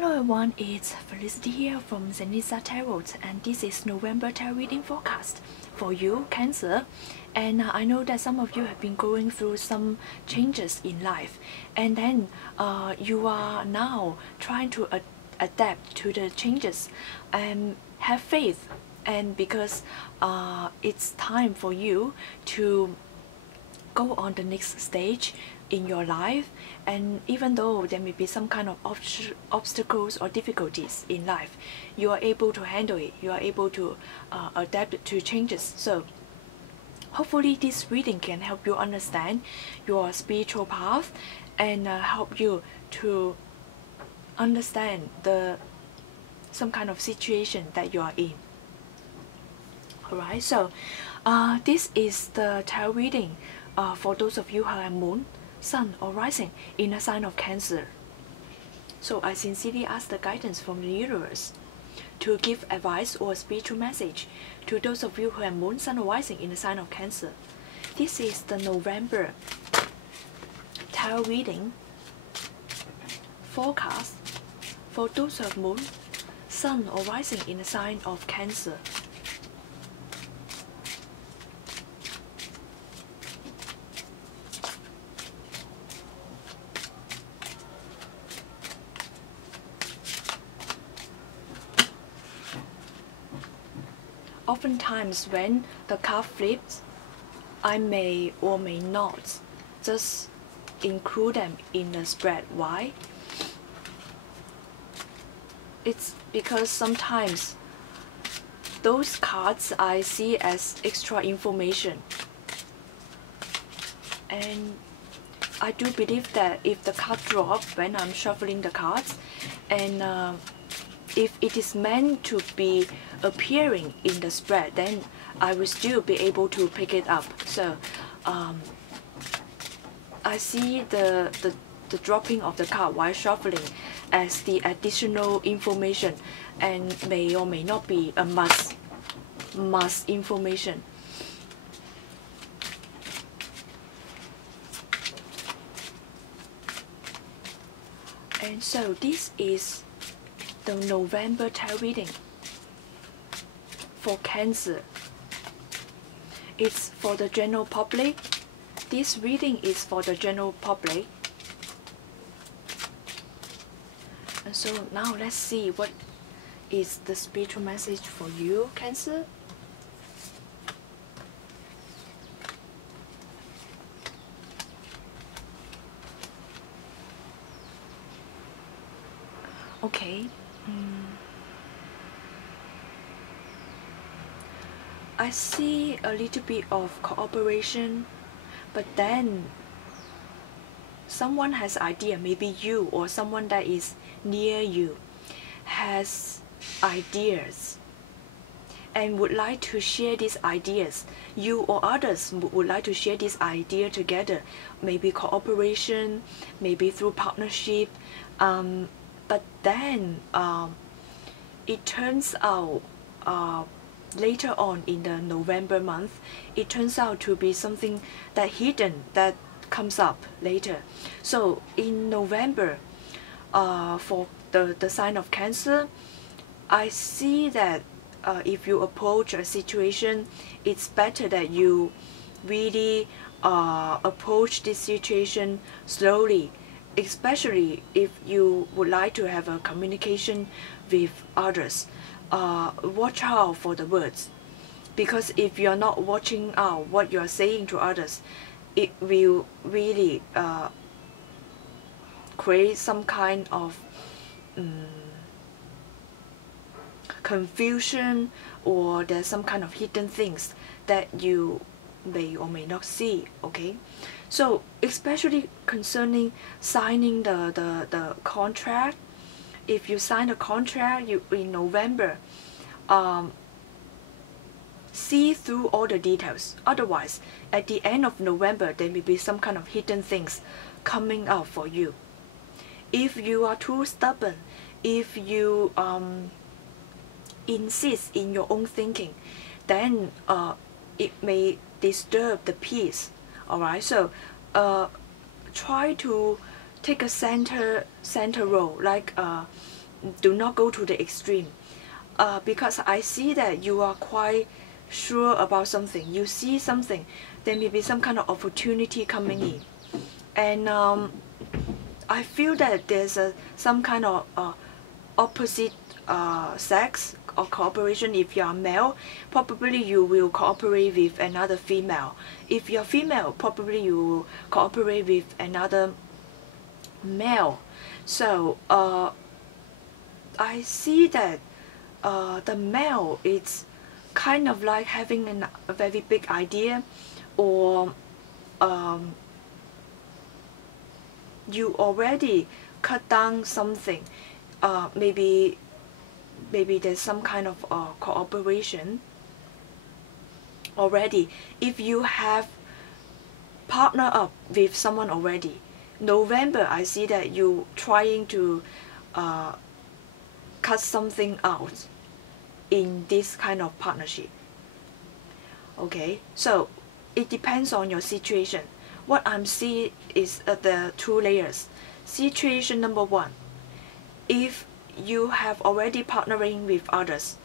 Hello everyone, it's Felicity here from Zenisa Tarot, and this is November tarot reading forecast for you, Cancer. And I know that some of you have been going through some changes in life, and then you are now trying to adapt to the changes and have faith, and because it's time for you to go on the next stage in your life. And even though there may be some kind of obstacles or difficulties in life, you are able to handle it, you are able to adapt to changes. So hopefully this reading can help you understand your spiritual path and help you to understand some kind of situation that you are in. Alright, so this is the tarot reading for those of you who have moon, sun or rising in a sign of Cancer. So I sincerely ask the guidance from the universe to give advice or spiritual message to those of you who have moon, sun or rising in a sign of Cancer. This is the November tarot reading forecast for those who have moon, sun or rising in a sign of Cancer. Oftentimes when the card flips, I may or may not just include them in the spread. Why? It's because sometimes those cards I see as extra information, and I do believe that if the card drops when I'm shuffling the cards, and if it is meant to be appearing in the spread, then I will still be able to pick it up. So I see the dropping of the card while shuffling as the additional information, and may or may not be a must information. And so this is the November tarot reading for Cancer. It's for the general public. This reading is for the general public. And so now let's see what is the spiritual message for you, Cancer. Okay. I see a little bit of cooperation, but then someone has idea, maybe you or someone that is near you has ideas and would like to share these ideas. You or others would like to share this idea together, maybe cooperation, maybe through partnership, but then it turns out later on in the November month, it turns out to be something that hidden that comes up later. So in November, for the sign of Cancer, I see that if you approach a situation, it's better that you really approach this situation slowly, especially if you would like to have a communication with others. Watch out for the words, because if you're not watching out what you're saying to others, it will really create some kind of confusion, or there's some kind of hidden things that you may or may not see. Okay, so especially concerning signing the contract. If you sign a contract in November, see through all the details. Otherwise, at the end of November, there may be some kind of hidden things coming out for you. If you are too stubborn, if you insist in your own thinking, then it may disturb the peace. Alright, so try to take a center role, like do not go to the extreme, because I see that you are quite sure about something. You see something, there may be some kind of opportunity coming in, and I feel that there's some kind of opposite sex or cooperation. If you are male, probably you will cooperate with another female. If you're female, probably you will cooperate with another male. So I see that the male is kind of like having a very big idea, or you already cut down something. Maybe there's some kind of cooperation already. If you have partner up with someone already, November, I see that you trying to cut something out in this kind of partnership. Okay, so it depends on your situation. What I'm seeing is the two layers. Situation number one, if you have already partnering with others,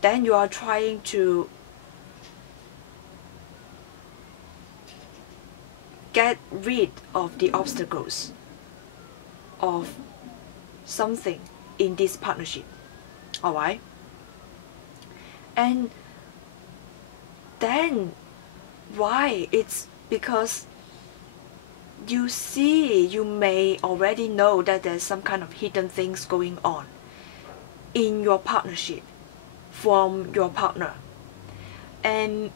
then you are trying to get rid of the obstacles of something in this partnership. Alright? And then why? It's because you see, you may already know that there's some kind of hidden things going on in your partnership from your partner, and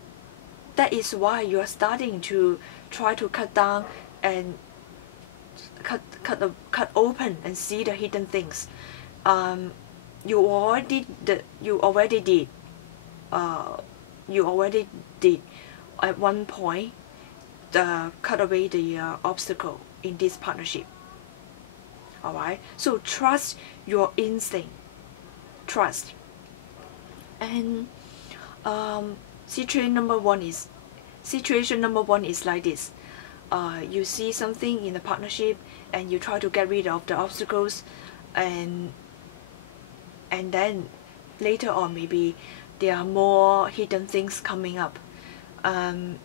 that is why you are starting to try to cut down and cut open and see the hidden things. You already did at one point cut away the obstacle in this partnership. Alright, so trust your instinct. Trust. And situation number one is like this. You see something in the partnership and you try to get rid of the obstacles, and then later on maybe there are more hidden things coming up, and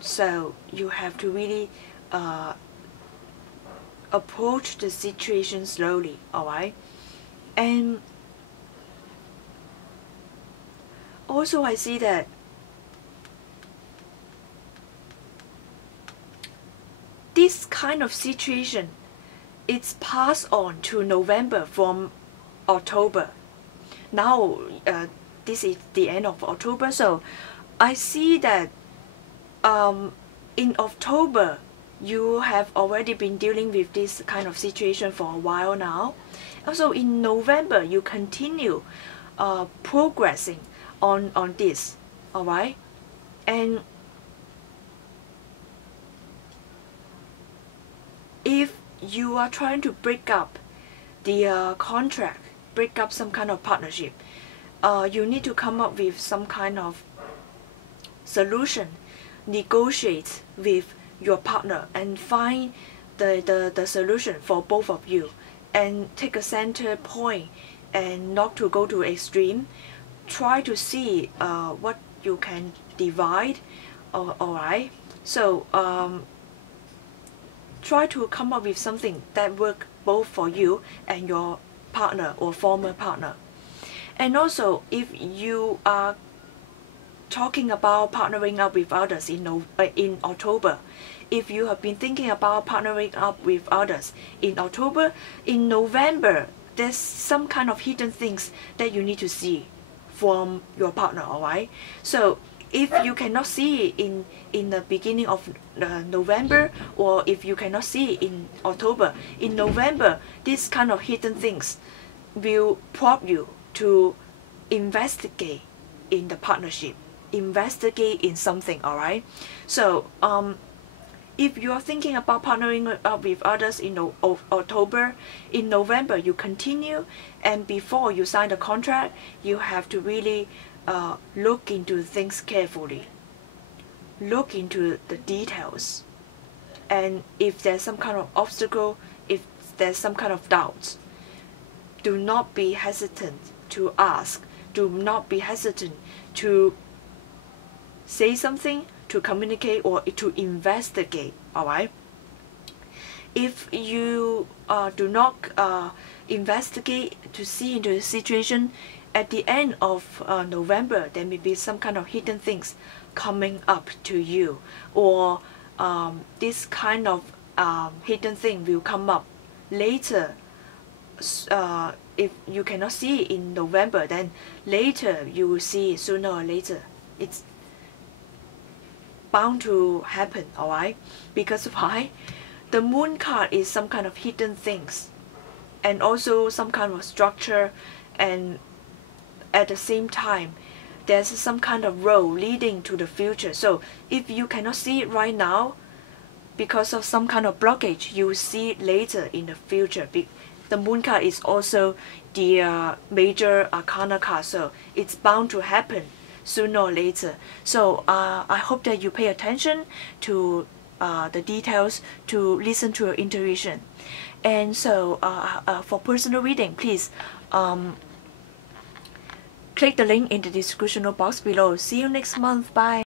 so you have to really approach the situation slowly. Alright? And also I see that this kind of situation, it's passed on to November from October. Now this is the end of October, so I see that in October you have already been dealing with this kind of situation for a while now. Also in November you continue progressing on this. Alright? And if you are trying to break up the contract, break up some kind of partnership, you need to come up with some kind of solution, negotiate with your partner and find the solution for both of you, and take a center point and not to go to extreme. Try to see what you can divide. Alright, so try to come up with something that works both for you and your partner or former partner. And also, if you are talking about partnering up with others in October, if you have been thinking about partnering up with others in October, in November there's some kind of hidden things that you need to see from your partner. Alright, so if you cannot see in the beginning of November, or if you cannot see in October, in November this kind of hidden things will prompt you to investigate in the partnership, investigate in something. Alright, so if you are thinking about partnering up with others in October, in November you continue, and before you sign the contract you have to really look into things carefully, look into the details, and if there's some kind of obstacle, if there's some kind of doubt, do not be hesitant to ask. Do not be hesitant to say something, to communicate, or to investigate. Alright? If you do not investigate to see into the situation, at the end of November, there may be some kind of hidden things coming up to you, or this kind of hidden thing will come up later. If you cannot see it in November, then later you will see it sooner or later. It's bound to happen, alright? Because why? The moon card is some kind of hidden things, and also some kind of structure, and at the same time there's some kind of road leading to the future. So if you cannot see it right now because of some kind of blockage, you will see it later in the future. The moon card is also the major arcana card, so it's bound to happen sooner or later. So I hope that you pay attention to the details, to listen to your intuition. And so for personal reading, please click the link in the description box below. See you next month. Bye.